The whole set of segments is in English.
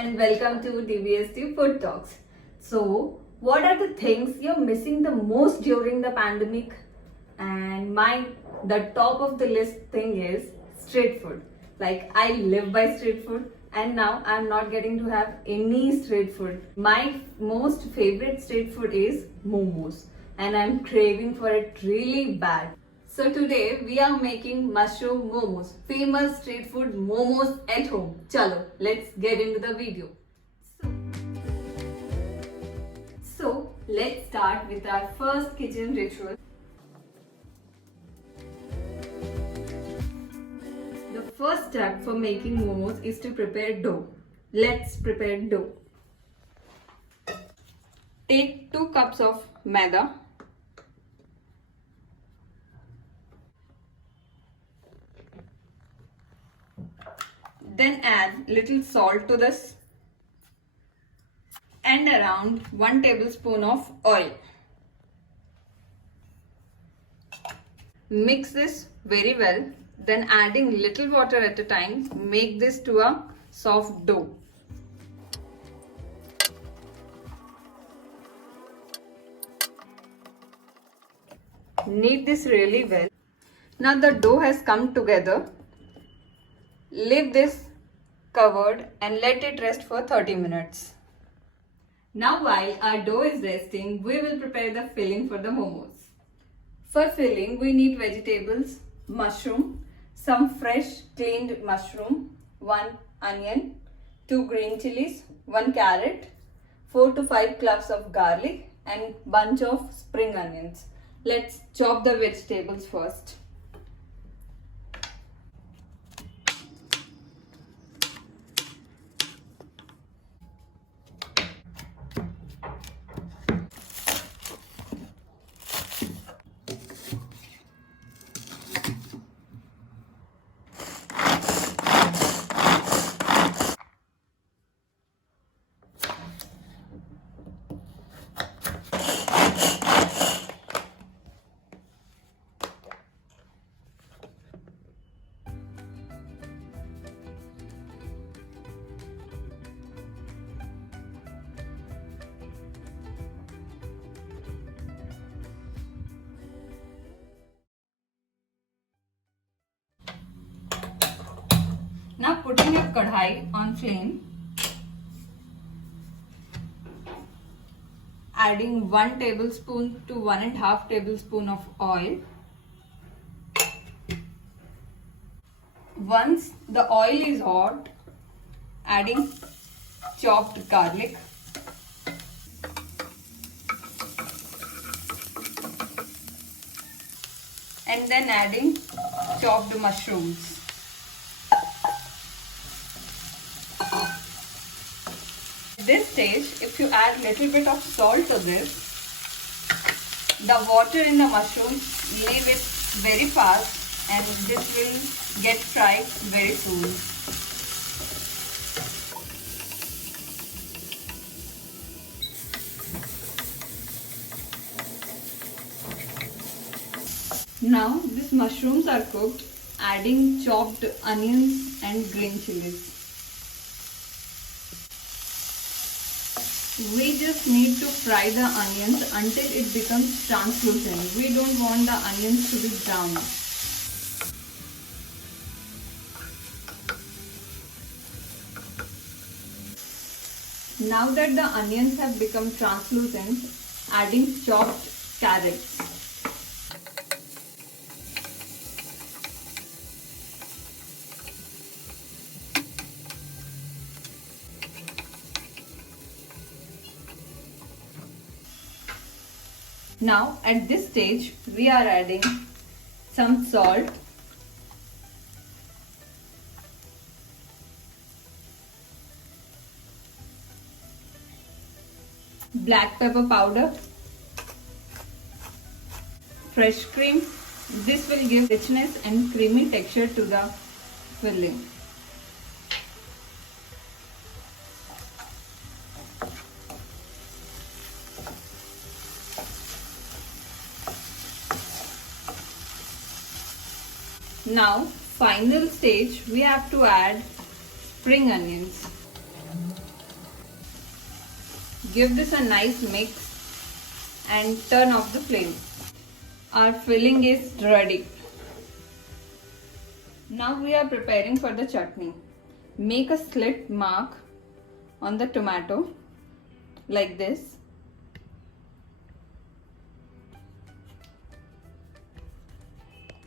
and welcome to DBST Food Talks. So, what are the things you're missing the most during the pandemic? And the top of the list thing is street food. Like, I live by street food and now I'm not getting to have any street food. My most favorite street food is momos and I'm craving for it really bad. So today we are making mushroom momos, famous street food momos at home. Chalo, let's get into the video. So let's start with our first kitchen ritual. The first step for making momos is to prepare dough. Let's prepare dough. Take 2 cups of maida. Then add little salt to this and around 1 tablespoon of oil. Mix this very well, then adding little water at a time, make this to a soft dough. Knead this really well. Now the dough has come together. Leave this covered and let it rest for 30 minutes. Now while our dough is resting, we will prepare the filling for the momos. For filling, we need vegetables, mushroom, some fresh cleaned mushroom, 1 onion, 2 green chilies, 1 carrot, 4 to 5 cloves of garlic and bunch of spring onions. Let's chop the vegetables first. Now putting a kadhai on flame, adding 1 tablespoon to 1.5 tablespoon of oil. Once the oil is hot, adding chopped garlic. And then adding chopped mushrooms. At this stage, if you add little bit of salt to this, the water in the mushrooms, leave it very fast and this will get fried very soon. Now these mushrooms are cooked, adding chopped onions and green chilies. We just need to fry the onions until it becomes translucent. We don't want the onions to be brown. Now that the onions have become translucent, adding chopped carrots. Now at this stage we are adding some salt, black pepper powder, fresh cream. This will give richness and creamy texture to the filling. Now final stage, we have to add spring onions. Give this a nice mix and turn off the flame. Our filling is ready. Now we are preparing for the chutney. Make a slit mark on the tomato like this.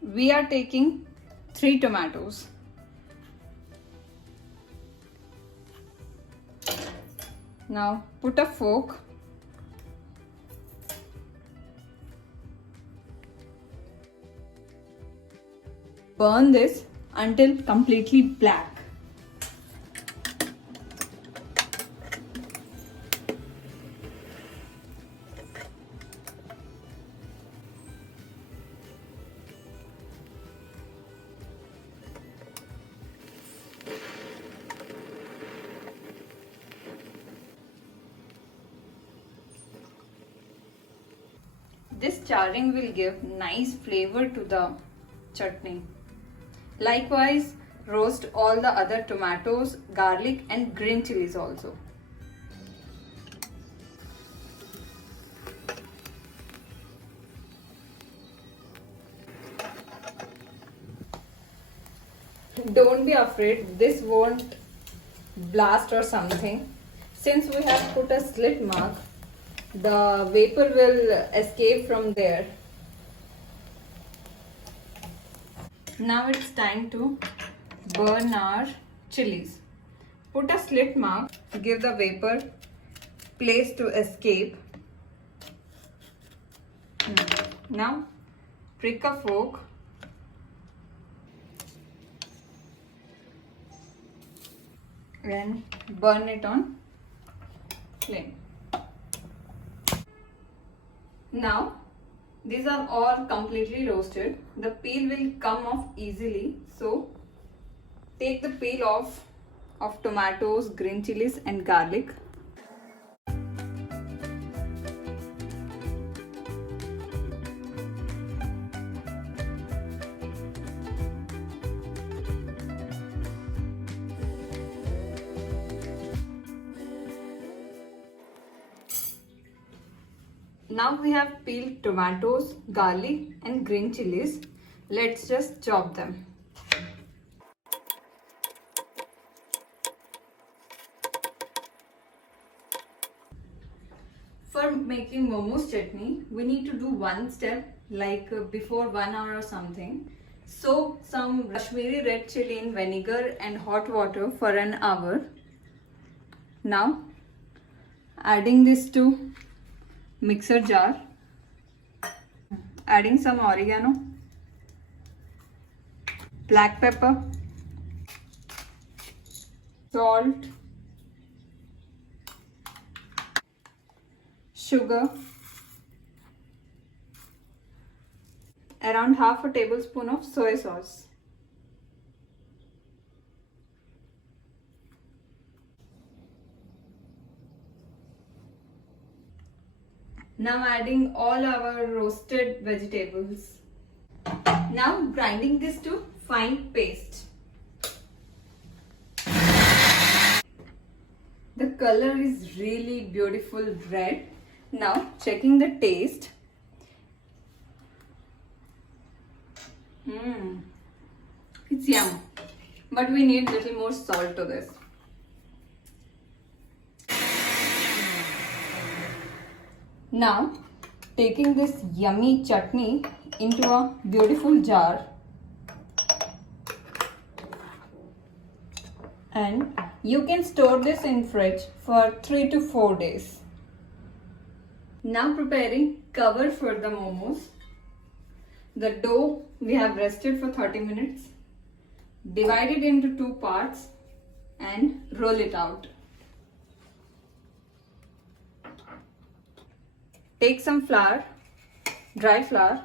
We are taking 3 tomatoes. Now put a fork. Burn this until completely black. This charring will give nice flavor to the chutney. Likewise, roast all the other tomatoes, garlic and green chilies also. Don't be afraid, this won't blast or something. Since we have put a slit mark, the vapor will escape from there. Now it's time to burn our chilies. Put a slit mark, give the vapor place to escape. Now prick a fork and burn it on flame. Now these are all completely roasted. The peel will come off easily, so take the peel off of tomatoes, green chilies and garlic. Now we have peeled tomatoes, garlic and green chilies. Let's just chop them. For making momos chutney, we need to do one step like before 1 hour or something. Soak some Kashmiri red chili in vinegar and hot water for an hour. Now adding this to mixer jar, adding some oregano, black pepper, salt, sugar, around half a tablespoon of soy sauce. Now adding all our roasted vegetables. Now grinding this to fine paste. The color is really beautiful red. Now checking the taste. It's yum. But we need little more salt to this. Now, taking this yummy chutney into a beautiful jar, and you can store this in fridge for 3 to 4 days. Now preparing cover for the momos. The dough we have rested for 30 minutes. Divide it into 2 parts and roll it out. Take some flour, dry flour,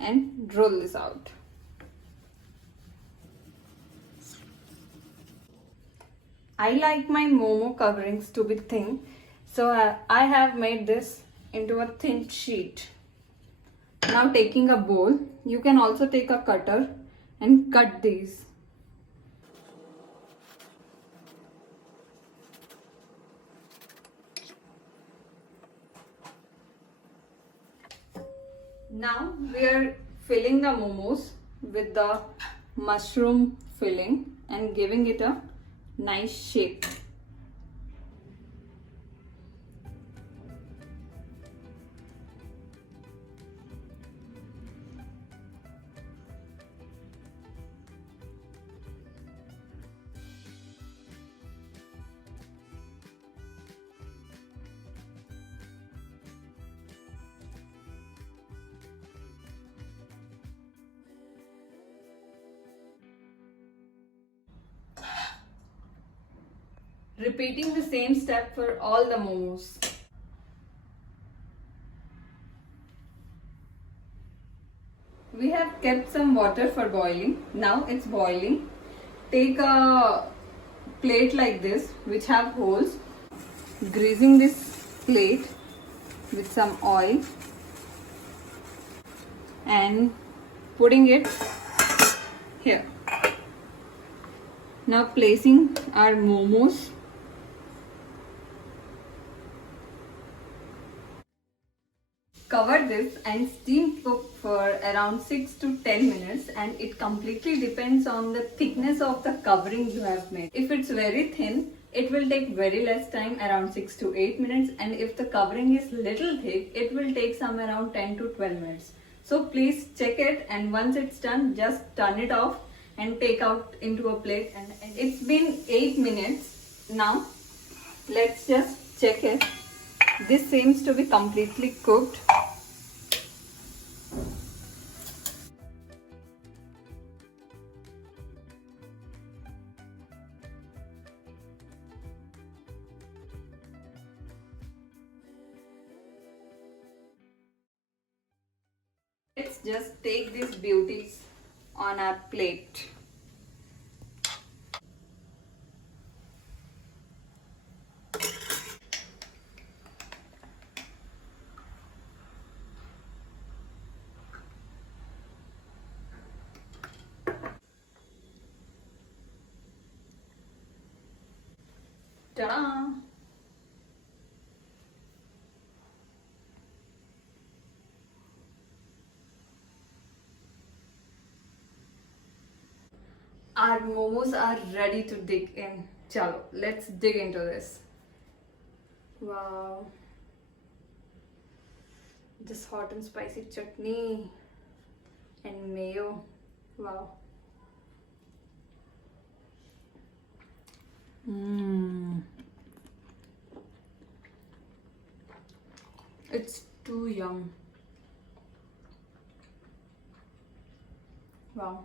and roll this out. I like my momo coverings to be thin, so I have made this into a thin sheet. Now taking a bowl, you can also take a cutter and cut these. Now we are filling the momos with the mushroom filling and giving it a nice shape. Repeating the same step for all the momos. We have kept some water for boiling. Now it's boiling. Take a plate like this which have holes. Greasing this plate with some oil and putting it here. Now placing our momos. Cover this and steam cook for around 6 to 10 minutes, and it completely depends on the thickness of the covering you have made. If it's very thin, it will take very less time, around 6 to 8 minutes, and if the covering is little thick, it will take some around 10 to 12 minutes. So please check it, and once it's done, just turn it off and take out into a plate. And it's been 8 minutes now. Let's just check it. This seems to be completely cooked. Let's just take these beauties on our plate. Ta-da! Our momos are ready to dig in. Chalo, let's dig into this. Wow. This hot and spicy chutney and mayo. Wow. It's too yum. Wow.